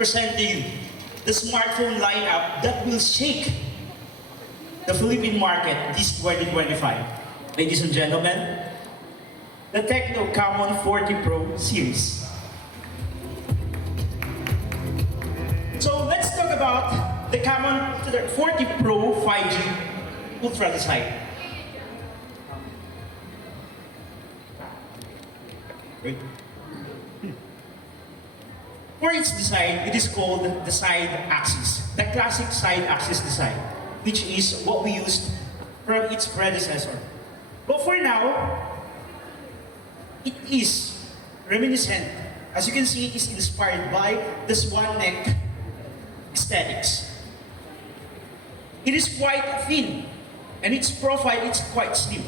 present to you the smartphone lineup that will shake the Philippine market this 2025. Ladies and gentlemen, the TECNO CAMON 40 Pro series. So let's talk about the CAMON 40 Pro 5G Ultra design. Wait. For its design, it is called the side axis, the classic side axis design, which is what we used from its predecessor. But for now, it is reminiscent. As you can see, it is inspired by the swan neck aesthetics. It is quite thin, and its profile is quite slim.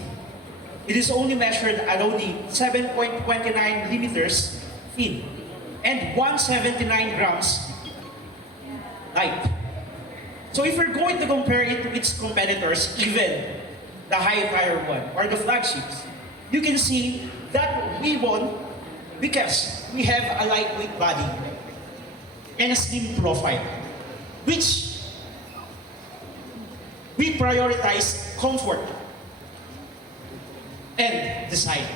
It is only measured at only 7.29 millimeters thin and 179 grams light. So if we're going to compare it to its competitors, even the high-tier one or the flagships, you can see that we won because we have a lightweight body and a slim profile, which we prioritize comfort and design.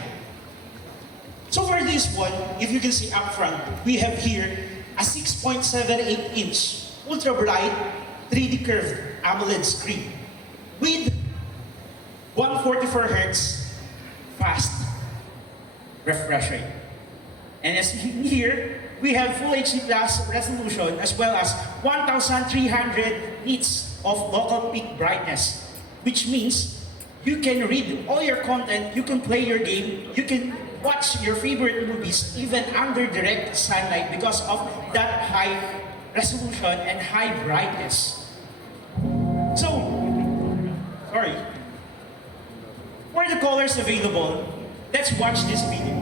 So for this one, if you can see up front, we have here a 6.78-inch ultra bright 3D curved AMOLED screen with 144 Hz fast refresh rate. And as here, we have Full HD Plus resolution as well as 1,300 nits of local peak brightness, which means you can read all your content, you can play your game, you can watch your favorite movies even under direct sunlight because of that high resolution and high brightness. So, sorry. For the colors available, let's watch this video.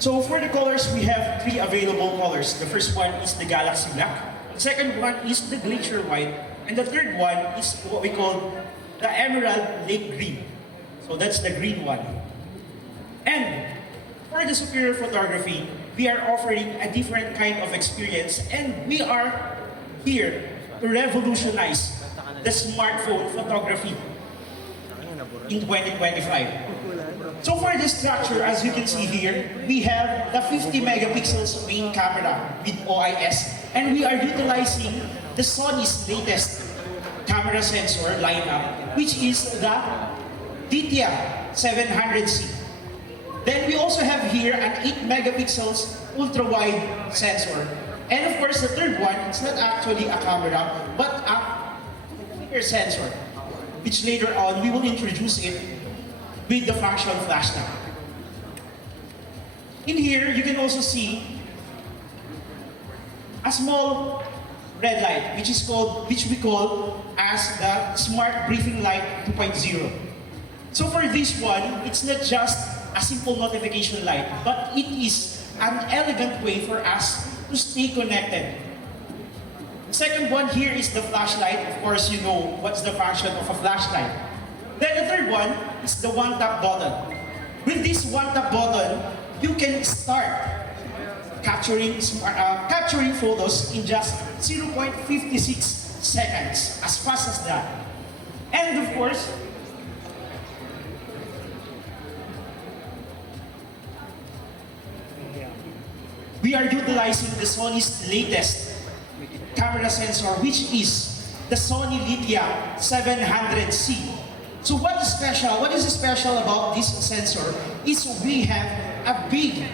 So for the colors, we have three available colors. The first one is the Galaxy Black. The second one is the Glacier White. And the third one is what we call the Emerald Lake Green. So that's the green one. And for the superior photography, we are offering a different kind of experience, and we are here to revolutionize the smartphone photography in 2025. So for this structure, as you can see here, we have the 50 megapixels main camera with OIS, and we are utilizing the Sony's latest camera sensor lineup, which is the Lithia 700C. Then we also have here an 8 megapixels ultra-wide sensor. And of course, the third one, it's not actually a camera, but a bigger sensor, which later on we will introduce it with the functional flashlight. In here, you can also see a small red light, which we call as the Smart Briefing Light 2.0. So for this one, it's not just a simple notification light, but it is an elegant way for us to stay connected. The second one here is the flashlight. Of course, you know what's the function of a flashlight. Then the third one is the one-tap button. With this one-tap button, you can start capturing photos in just 0.56 seconds, as fast as that. And of course, we are utilizing the Sony's latest camera sensor, which is the Sony Lithia 700C. So what is special about this sensor is we have a big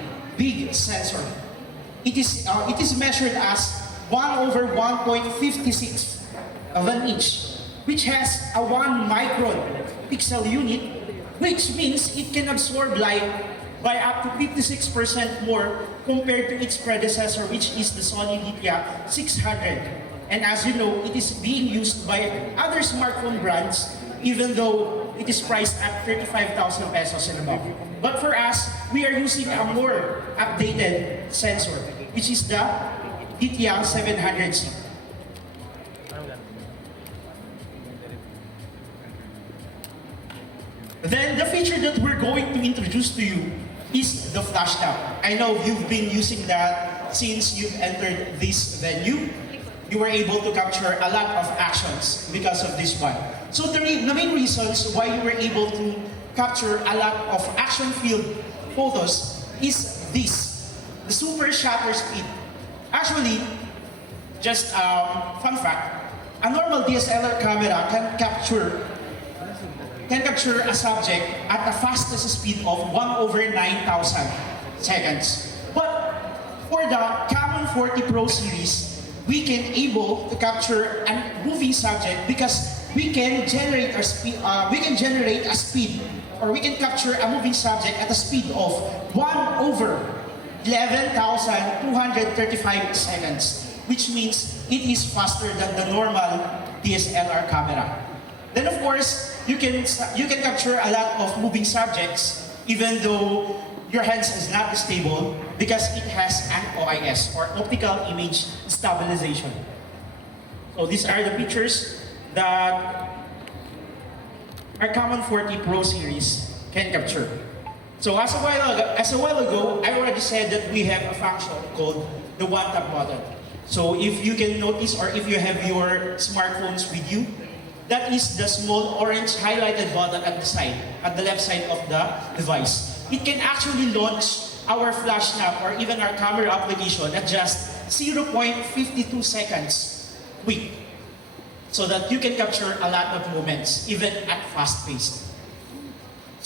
sensor. It is measured as 1/1.56 of an inch, which has a 1 micron pixel unit which means it can absorb light by up to 56% more compared to its predecessor, which is the Sony Lithia 600. And as you know, it is being used by other smartphone brands, even though it is priced at 35,000 pesos and above. But for us, we are using a more updated sensor, which is the Lithia 700C. Then the feature that we're going to introduce to you is the flash lamp. I know you've been using that since you've entered this venue. You were able to capture a lot of actions because of this one. So the main reasons why you were able to capture a lot of action-filled photos is this, the super shutter speed. Actually, just fun fact, a normal DSLR camera can capture a subject at the fastest speed of 1/9,000 seconds. But for the CAMON 40 Pro series, we can able to capture a moving subject because we can generate a speed, or we can capture a moving subject at a speed of 1/11,235 seconds, which means it is faster than the normal DSLR camera. Then of course, you can capture a lot of moving subjects even though your hands is not stable because it has an OIS or optical image stabilization. So these are the pictures that our CAMON 40 Pro series can capture. So as a while ago, I already said that we have a function called the one tap button. So if you can notice, or if you have your smartphones with you, that is the small orange highlighted button at the side, at the left side of the device. It can actually launch our flash snap or even our camera application at just 0.52 seconds quick, so that you can capture a lot of moments, even at fast pace.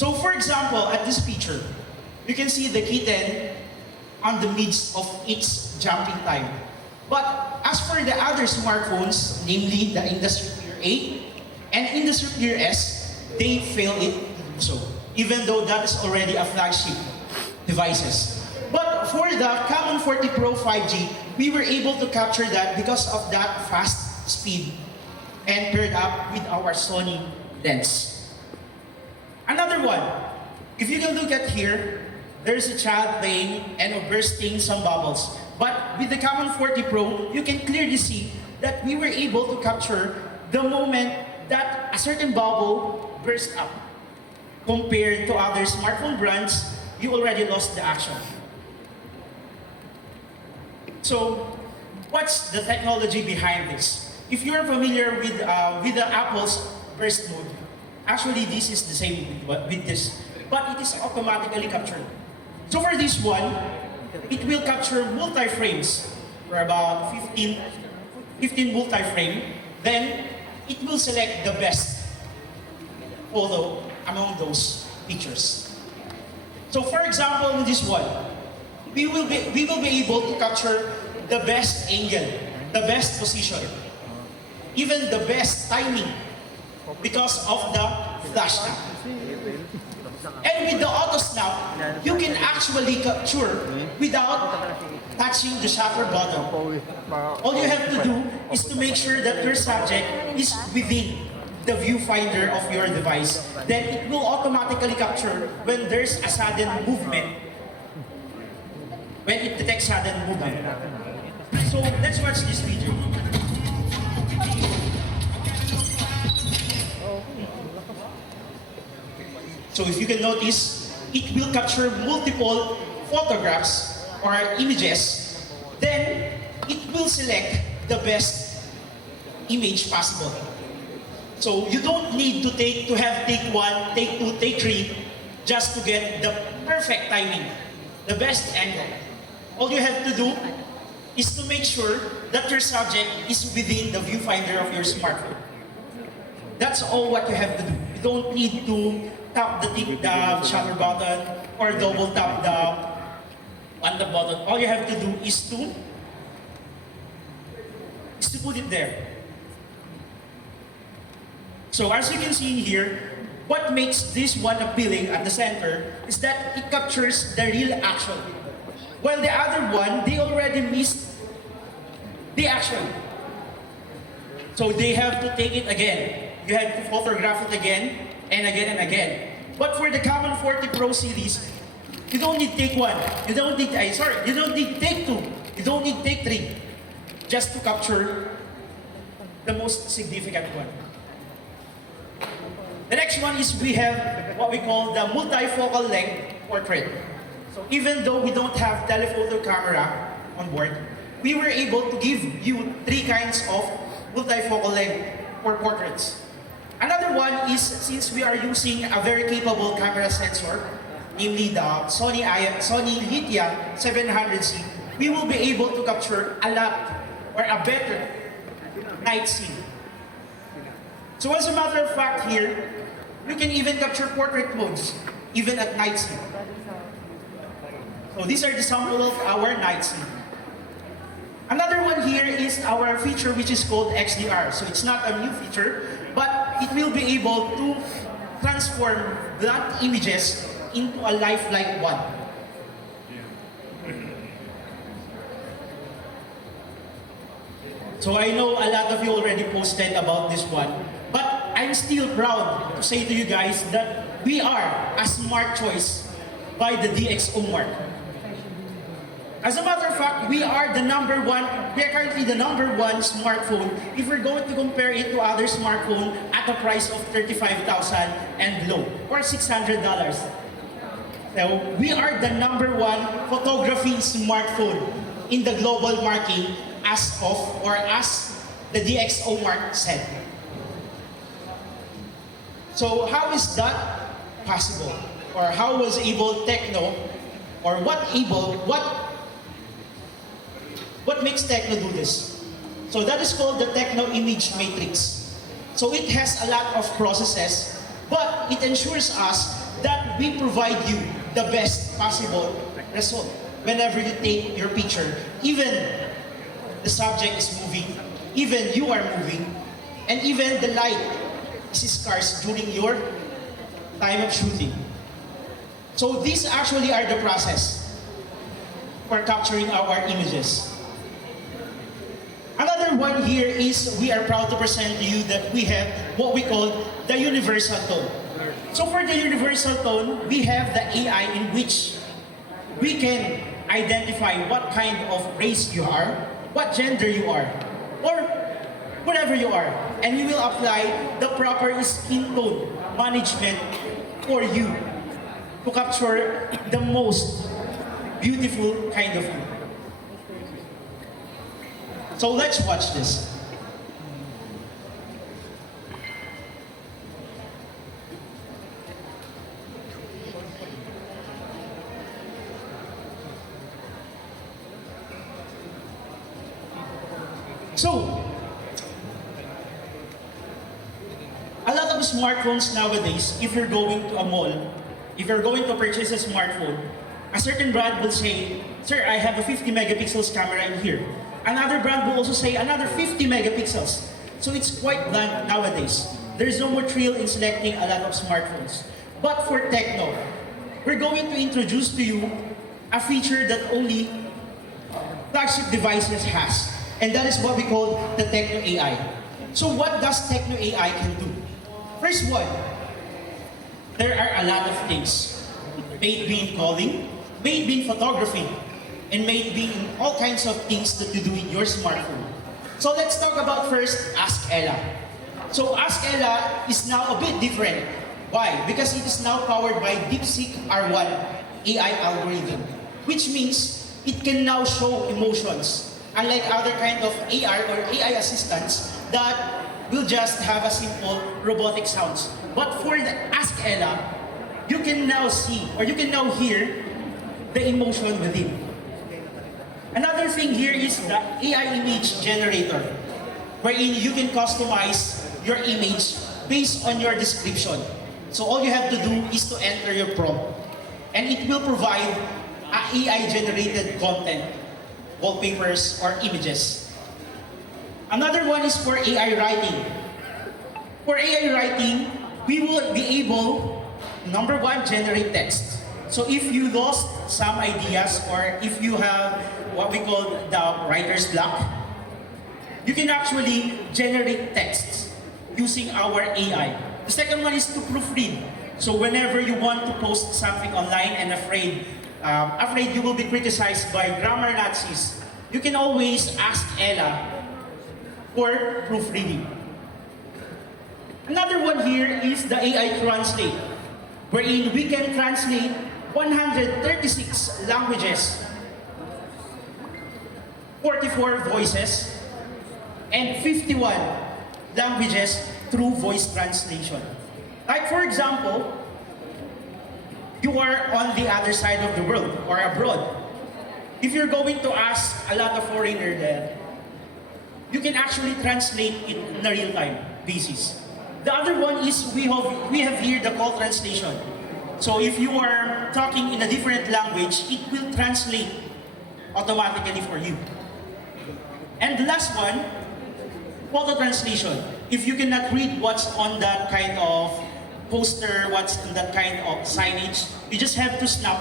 So for example, at this picture, you can see the kitten on the midst of its jumping time. But as for the other smartphones, namely the Industry Tier A and Industry Tier S, they fail it to do so, even though that is already a flagship devices. But for the CAMON 40 Pro 5G, we were able to capture that because of that fast speed and paired up with our Sony lens. Another one, if you can look at here, there's a child playing and bursting some bubbles. But with the CAMON 40 Pro, you can clearly see that we were able to capture the moment that a certain bubble burst up. Compared to other smartphone brands, you already lost the action. So, what's the technology behind this? If you're familiar with the Apple's burst mode, actually this is the same with this, but it is automatically captured. So for this one, it will capture multi-frames for about 15 multi-frame. Then it will select the best photo among those pictures. So for example, in this one, we will be able to capture the best angle, the best position, even the best timing because of the flash snap. And with the auto snap, you can actually capture without touching the shutter button. All you have to do is to make sure that your subject is within the viewfinder of your device. Then it will automatically capture when there's a sudden movement, when it detects sudden movement. So let's watch this video. So if you can notice, it will capture multiple photographs or images. Then it will select the best image possible. So you don't need to have take 1, take 2, take 3 just to get the perfect timing, the best angle. All you have to do is to make sure that your subject is within the viewfinder of your smartphone. That's all what you have to do. You don't need to tap the shutter button or double tap on the button. All you have to do is to put it there. So as you can see here, what makes this one appealing at the center is that it captures the real action. While the other one, they already missed the action. So they have to take it again. You have to photograph it again and again and again. But for the CAMON 40 Pro series, you don't need take one. You don't need, you don't need take two. You don't need take three. Just to capture the most significant one. The next one is we have what we call the multifocal length portrait. So even though we don't have telephoto camera on board, we were able to give you three kinds of multifocal length for portraits. Another one is, since we are using a very capable camera sensor, namely the Sony Lithium 700C, we will be able to capture a lot or a better night scene. So as a matter of fact here, we can even capture portrait modes, even at night scene. So these are the sample of our night scene. Another one here is our feature which is called XDR. So it's not a new feature, but it will be able to transform blank images into a lifelike one. So I know a lot of you already posted about this one, but I'm still proud to say to you guys that we are a smart choice by the DxO mark. As a matter of fact, we are currently the number one smartphone if we're going to compare it to other smartphone at a price of $35,000 and below, or $600. So we are the number one photography smartphone in the global market as the DxO mark said. So how is that possible? Or how was able TECNO, or what makes TECNO do this? So that is called the TECNO Image Matrix. So it has a lot of processes, but it ensures us that we provide you the best possible result whenever you take your picture. Even the subject is moving, even you are moving, and even the light is scarce during your time of shooting. So these actually are the process for capturing our images. Another one here is we are proud to present to you that we have what we call the universal tone. So for the universal tone, we have the AI in which we can identify what kind of race you are, what gender you are, or whatever you are. And we will apply the proper skin tone management for you to capture the most beautiful kind of you. So let's watch this. So, a lot of smartphones nowadays, if you're going to a mall, if you're going to purchase a smartphone, a certain brand will say, "Sir, I have a 50 megapixels camera in here." Another brand will also say another 50 megapixels. So it's quite bland nowadays. There's no more thrill in selecting a lot of smartphones. But for TECNO, we're going to introduce to you a feature that only flagship devices has. And that is what we call the TECNO AI. So what does TECNO AI can do? First one, there are a lot of things. May it be in calling, may it be in photography, and may it be in all kinds of things that you do in your smartphone. So let's talk about first Ask Ella. So Ask Ella is now a bit different. Why? Because it is now powered by DeepSeek R1 AI algorithm, which means it can now show emotions, unlike other kind of AR or AI assistants that will just have a simple robotic sounds. But for the Ask Ella, you can now see or you can now hear the emotion within. Another thing here is the AI image generator, wherein you can customize your image based on your description. So all you have to do is to enter your prompt, and it will provide AI generated content, wallpapers, or images. Another one is for AI writing. For AI writing, we will be able, number one, generate text. So if you lost some ideas or if you have what we call the writer's block, you can actually generate texts using our AI. The second one is to proofread. So whenever you want to post something online and afraid you will be criticized by grammar Nazis, you can always ask Ella for proofreading. Another one here is the AI Translate, wherein we can translate 136 languages, 44 voices, and 51 languages through voice translation. Like for example, you are on the other side of the world or abroad. If you're going to ask a lot of foreigners there, you can actually translate it in a real-time basis. The other one is we have here the call translation. So if you are talking in a different language, it will translate automatically for you. And the last one, photo translation. If you cannot read what's on that kind of poster, what's on that kind of signage, you just have to snap.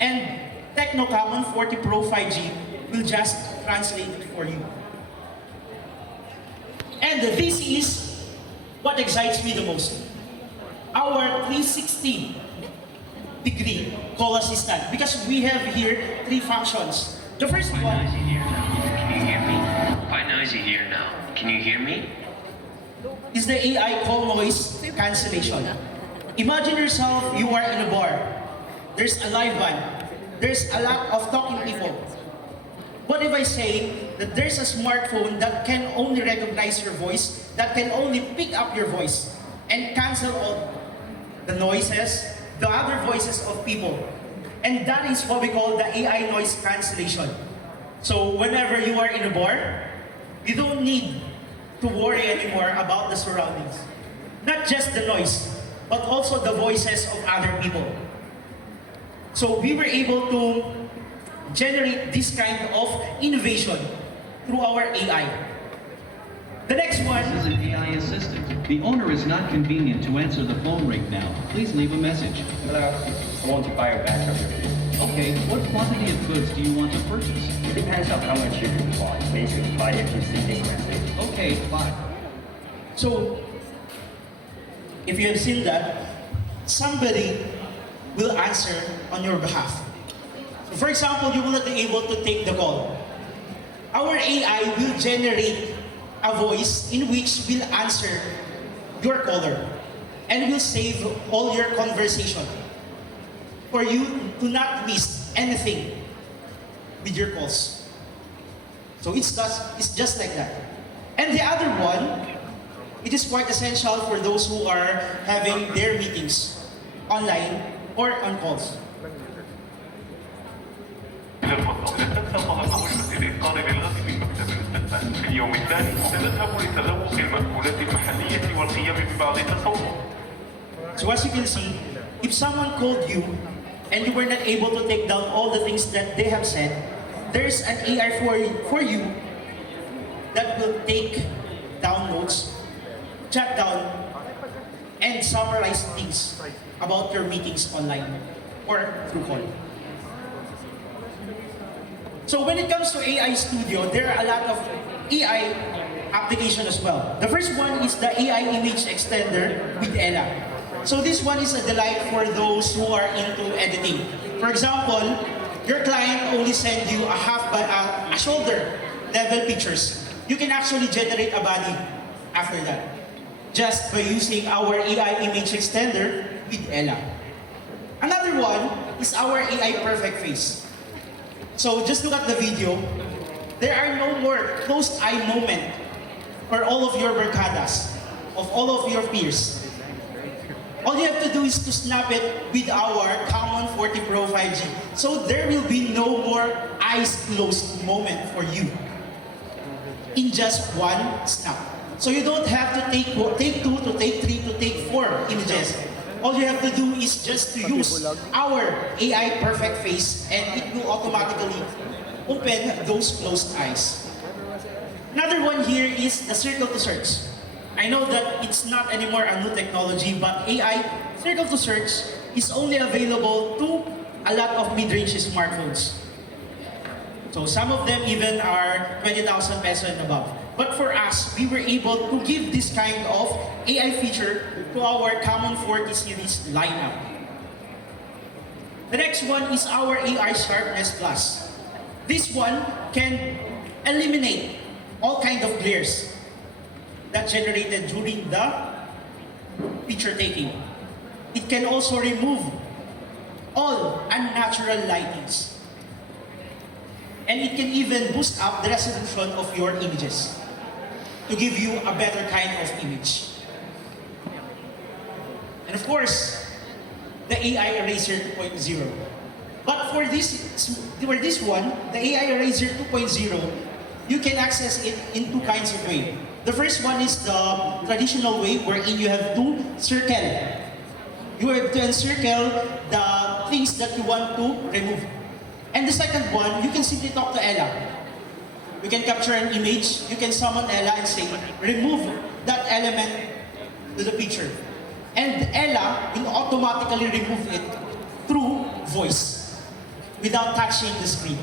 And TECNO CAMON 40 Pro 5G will just translate it for you. And this is what excites me the most. Our 360-degree call assistant. Because we have here 3 functions. The first Quite one... noisy here now. Can you hear me? Quite noisy here now. Can you hear me? is the AI call noise cancellation. Imagine yourself, you are in a bar. There's a live band. There's a lot of talking people. What if I say that there's a smartphone that can only recognize your voice, that can only pick up your voice, and cancel all the noises, the other voices of people. And that is what we call the AI noise cancellation. So whenever you are in a bar, you don't need to worry anymore about the surroundings. Not just the noise, but also the voices of other people. So we were able to generate this kind of innovation through our AI. The next one... This is an AI assistant. The owner is not convenient to answer the phone right now. Please leave a message. Hello, I want to buy a batch of your food. Okay, what quantity of goods do you want to purchase? It depends on how much you can buy. Basically, buy if you see this message. Okay, fine. So, if you have seen that, somebody will answer on your behalf. So for example, you will not be able to take the call. Our AI will generate a voice in which will answer your caller and will save all your conversation for you to not miss anything with your calls. So it's just like that. And the other one, it is quite essential for those who are having their meetings online or on calls. في اليوم الثاني سنذهب لتذوق المأكولات المحلية والقيام ببعض التسوق. So as you can see, if someone called you and you were not able to take down all the things that they have said, there's an AI for you that will take down notes, jot down, and summarize things about your meetings online or through call. So when it comes to AI Studio, there are a lot of AI applications as well. The first one is the AI image extender with Ella. So this one is a delight for those who are into editing. For example, your client only send you a shoulder level pictures. You can actually generate a body after that, just by using our AI image extender with Ella. Another one is our AI perfect face. So just look at the video. There are no more closed eye moment for all of your barkadas, of all of your peers. All you have to do is to snap it with our CAMON 40 Pro 5G. So there will be no more eyes closed moment for you in just one snap. So you don't have to take 2, to take 3, to take 4 images. All you have to do is just to use our AI perfect face and it will automatically open those closed eyes. Another one here is the circle to search. I know that it's not anymore a new technology, but AI, circle to search, is only available to a lot of mid-range smartphones. So some of them even are 20,000 peso and above. But for us, we were able to give this kind of AI feature to our CAMON 40 series lineup. The next one is our AI Sharpness Plus. This one can eliminate all kind of glares that generated during the picture taking. It can also remove all unnatural lightings. And it can even boost up the resolution of your images to give you a better kind of image. And of course, the AI Eraser 2.0. But for this one, the AI Eraser 2.0, you can access it in two kinds of ways. The first one is the traditional way wherein you have to circle. You have to encircle the things that you want to remove. And the second one, you can simply talk to Ella. You can capture an image, you can summon Ella and say, remove that element to the picture. And Ella will automatically remove it through voice without touching the screen.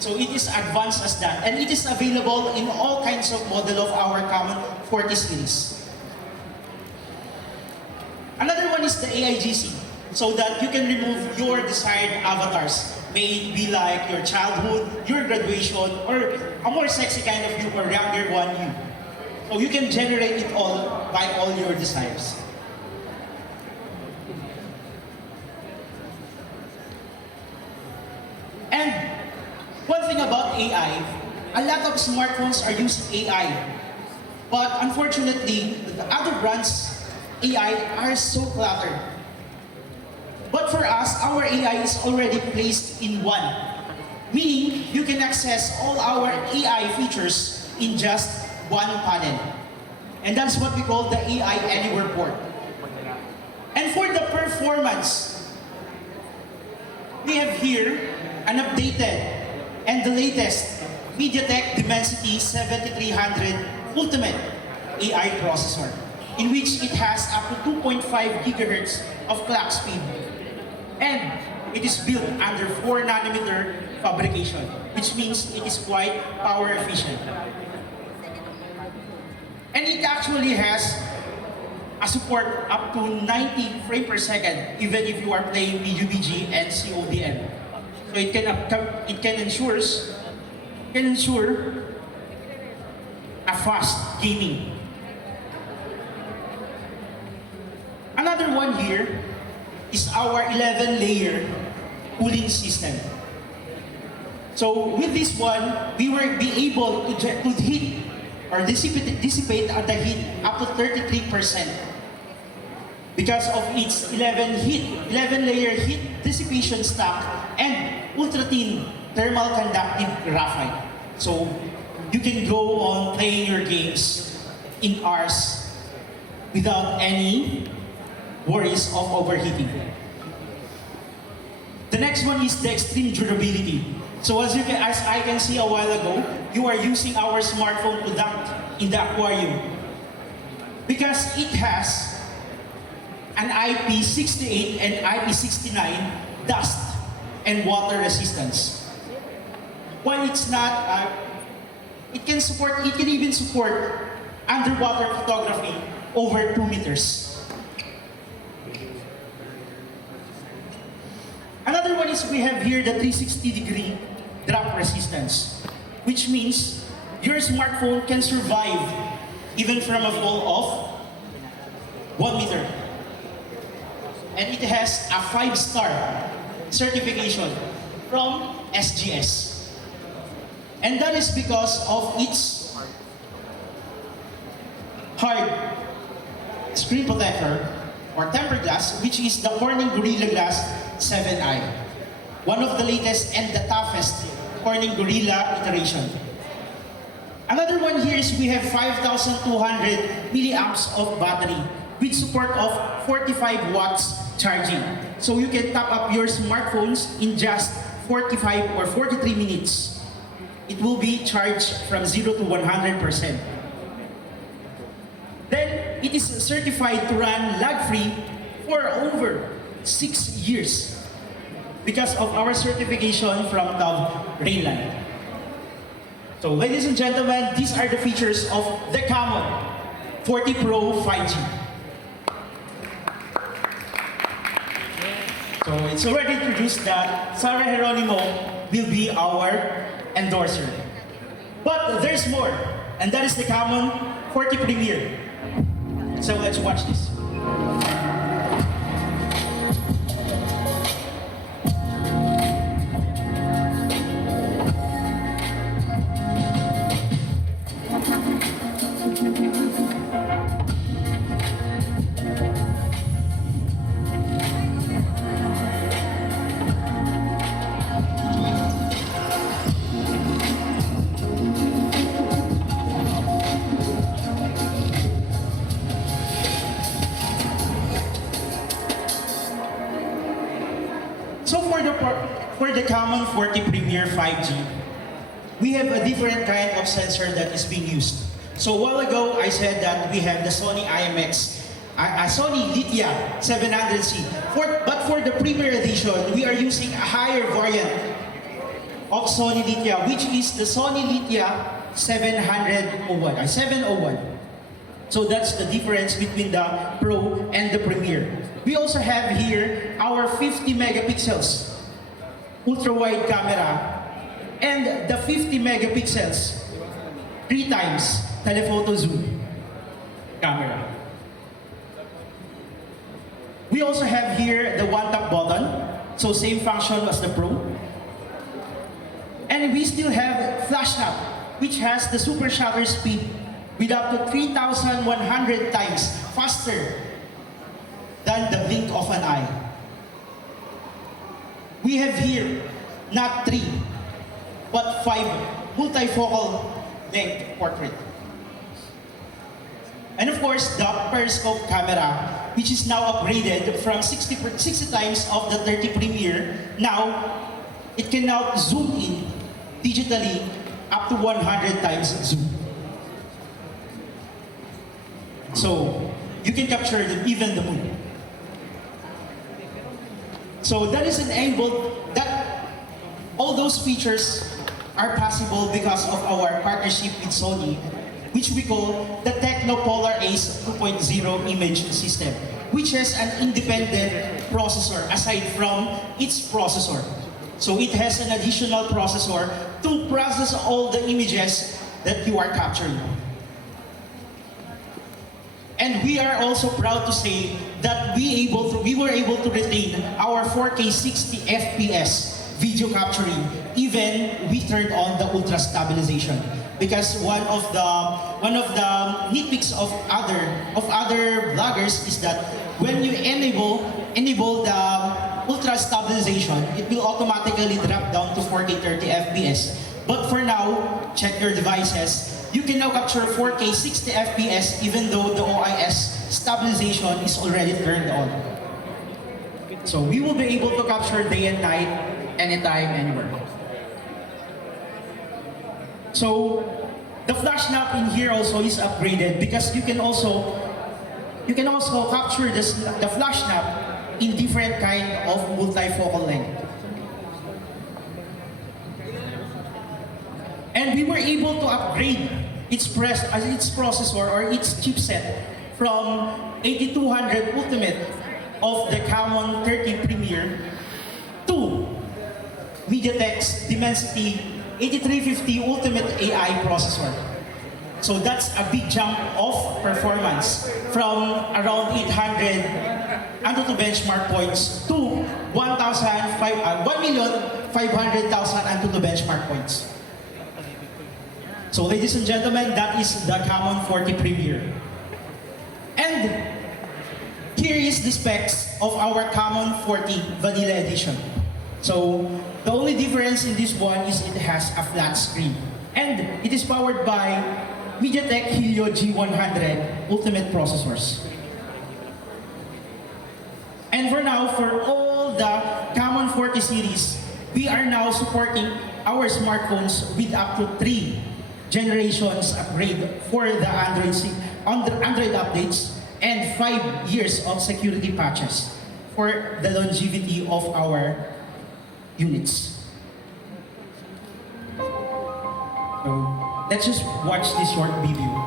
So it is advanced as that. And it is available in all kinds of model of our CAMON 40 series. Another one is the AIGC, so that you can remove your desired avatars. May it be like your childhood, your graduation, or a more sexy kind of you or younger one you. So you can generate it all by all your desires. And one thing about AI, a lot of smartphones are using AI. But unfortunately, the other brands' AI are so cluttered. But for us, our AI is already placed in one. Meaning, you can access all our AI features in just one panel. And that's what we call the AI Anywhere port. And for the performance, we have here an updated and the latest MediaTek Dimensity 7300 Ultimate AI processor, in which it has up to 2.5 gigahertz of clock speed. And it is built under 4nm fabrication, which means it is quite power efficient. And it actually has a support up to 90 frames per second, even if you are playing PUBG and CODM. So it can ensure a fast gaming. Another one here is our 11-layer cooling system. So with this one, we will be able to heat or dissipate the heat up to 33% because of its 11-layer heat dissipation stack and ultra-thin thermal conductive graphite. So you can go on playing your games in hours without any worries of overheating. The next one is the extreme durability. So as I can see a while ago, you are using our smartphone to dunk in the aquarium because it has an IP68 and IP69 dust and water resistance. While it's not, it can even support underwater photography over 2 meters. Another one is we have here the 360-degree drop resistance, which means your smartphone can survive even from a fall of 1 meter. And it has a 5-star certification from SGS. And that is because of its hard screen protector or tempered glass, which is the Corning Gorilla Glass 7i. One of the latest and the toughest Corning Gorilla iteration. Another one here is we have 5,200 milliamps of battery with support of 45 watts charging. So you can top up your smartphones in just 45 or 43 minutes. It will be charged from 0 to 100%. it is certified to run lag-free for over 6 years because of our certification from the Rainland. So ladies and gentlemen, these are the features of the CAMON 40 Pro 5G. So it's already introduced that Sarah Geronimo will be our endorser. But there's more, and that is the CAMON 40 Premier. So let's watch this. So for the CAMON 40 Premier 5G, we have a different kind of sensor that is being used. So a while ago, I said that we have the Sony IMX, Sony Lithia 700C. But for the Premier Edition, we are using a higher variant of Sony Lithia, which is the Sony Lithia 701. So that's the difference between the Pro and the Premier. We also have here our 50 megapixels ultra-wide camera and the 50 megapixels 3 times telephoto zoom camera. We also have here the one-tap button, so same function as the Pro. And we still have flash snap, which has the super shutter speed with up to 3,100 times faster than the blink of an eye. We have here not 3, but 5 multifocal length portrait. And of course, the periscope camera, which is now upgraded from 60 times of the 30 Premier. Now, it can now zoom in digitally up to 100 times zoom. So, you can capture even the moon. So that is enabled, that all those features are possible because of our partnership with Sony, which we call the TECNO Polar Ace 2.0 image system, which has an independent processor aside from its processor. So it has an additional processor to process all the images that you are capturing. And we are also proud to say that we were able to retain our 4K 60 FPS video capturing, even we turned on the ultra stabilization. Because one of the nitpicks of other vloggers is that when you enable the ultra stabilization, it will automatically drop down to 4K 30 FPS. But for now, check your devices. You can now capture 4K 60 FPS even though the OIS stabilization is already turned on. So we will be able to capture day and night, anytime, anywhere. So the flash snap in here also is upgraded because you can also capture the flash snap in different kind of multifocal length. And we were able to upgrade its processor or its chipset from 8200 Ultimate of the CAMON 13 Premier to MediaTek's Dimensity 8350 Ultimate AI processor. So that's a big jump of performance from around 800 Antutu benchmark points to 1,500,000 Antutu benchmark points. So ladies and gentlemen, that is the CAMON 40 Premier. And here is the specs of our CAMON 40 Vanilla Edition. So the only difference in this one is it has a flat screen. And it is powered by MediaTek Helio G100 Ultimate processors. And for now, for all the CAMON 40 series, we are now supporting our smartphones with up to 3 generations upgrade for the Android updates, and 5 years of security patches for the longevity of our units. So let's just watch this short video.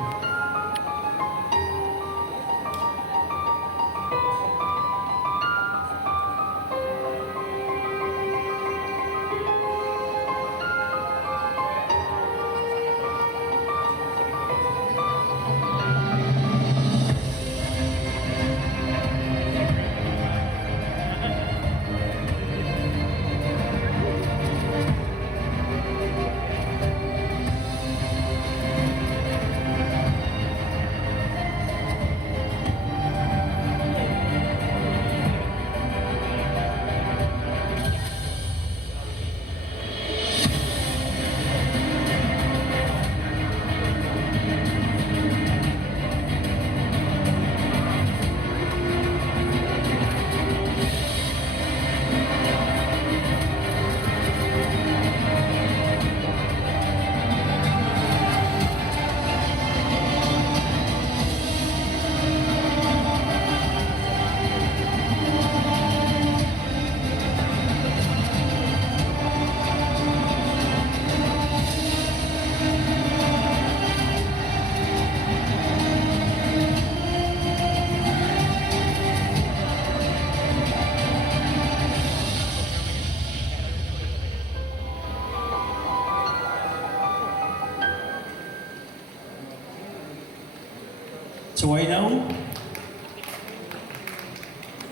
So I know,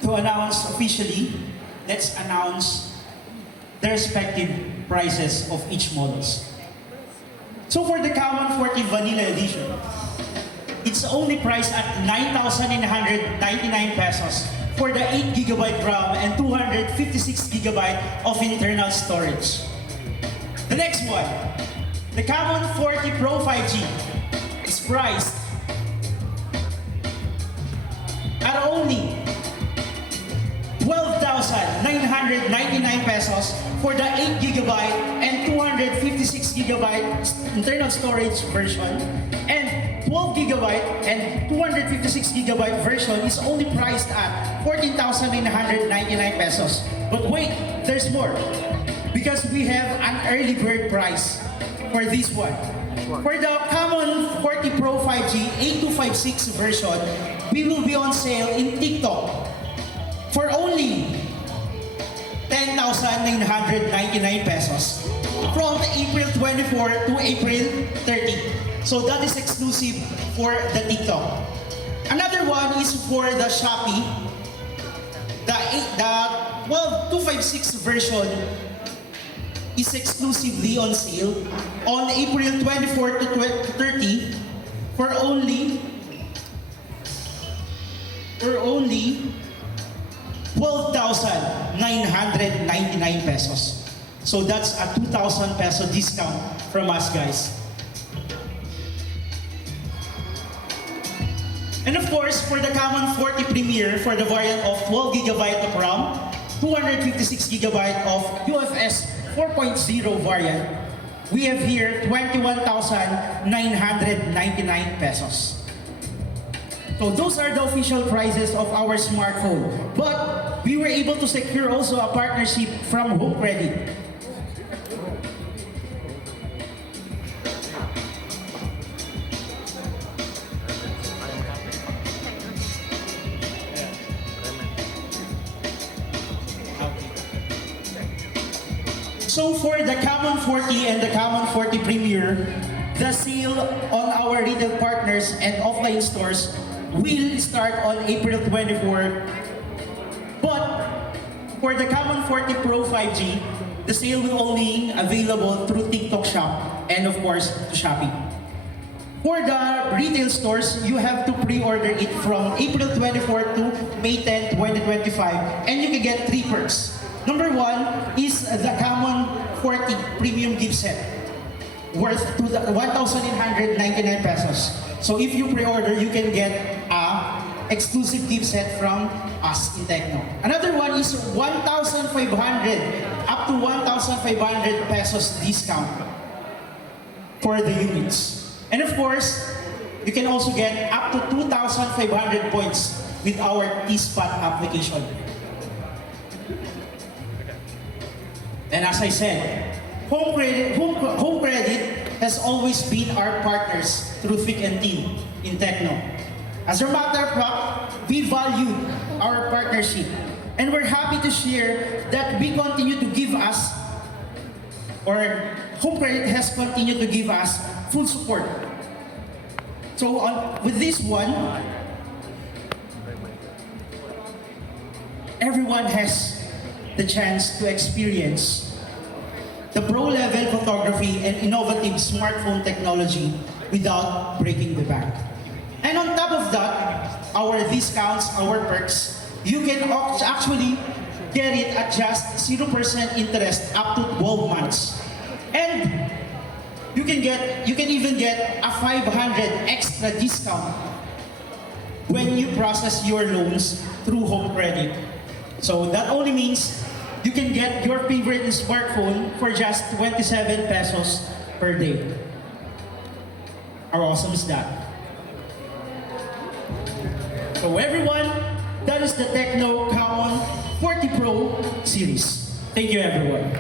to announce officially, let's announce the respective prices of each models. So for the CAMON 40 Vanilla Edition, it's only priced at 9,999 pesos for the 8GB RAM and 256GB of internal storage. The next one, the CAMON 40 Pro 5G, is priced at only 12,999 pesos for the 8GB and 256GB internal storage version, and 12GB and 256GB version is only priced at 14,999 pesos. But wait, there's more, because we have an early bird price for this one. For the CAMON 40 Pro 5G 8256 version, we will be on sale in TikTok for only 10,999 pesos from April 24 to April 30. So that is exclusive for the TikTok. Another one is for the Shopee. The 12256 version is exclusively on sale on April 24 to 30 for only 12,999 pesos. So that's a 2,000 peso discount from us, guys. And of course, for the CAMON 40 Premier, for the variant of 12GB of RAM, 256GB of UFS 4.0 variant, we have here 21,999 pesos. So those are the official prices of our smartphone. But we were able to secure also a partnership from Home Credit. So for the CAMON 40 and the CAMON 40 Premier, the sale on our retail partners and offline stores will start on April 24. But for the CAMON 40 Pro 5G, the sale will only available through TikTok Shop and of course to Shopee. For the retail stores, you have to pre-order it from April 24 to May 10, 2025, and you can get 3 perks. Number 1 is the CAMON 40 Premium Gift Set, worth 1,999 pesos. So if you pre-order, you can get a exclusive gift set from us in TECNO. Another one is 1,500 up to 1,500 pesos discount for the units. And of course, you can also get up to 2,500 points with our T-Spot application. And as I said, Home Credit has always been our partners through thick and thin in TECNO. As a matter of fact, we value our partnership, and we're happy to share that we continue to give us, or Home Credit has continued to give us full support. So with this one, everyone has the chance to experience the pro-level photography and innovative smartphone technology without breaking the bank. And on top of that, our discounts, our perks, you can actually get it at just 0% interest up to 12 months. And you can even get a 500 extra discount when you process your loans through Home Credit. So that only means you can get your favorite smartphone for just 27 pesos per day. How awesome is that? So everyone, that is the TECNO CAMON 40 Pro series. Thank you everyone.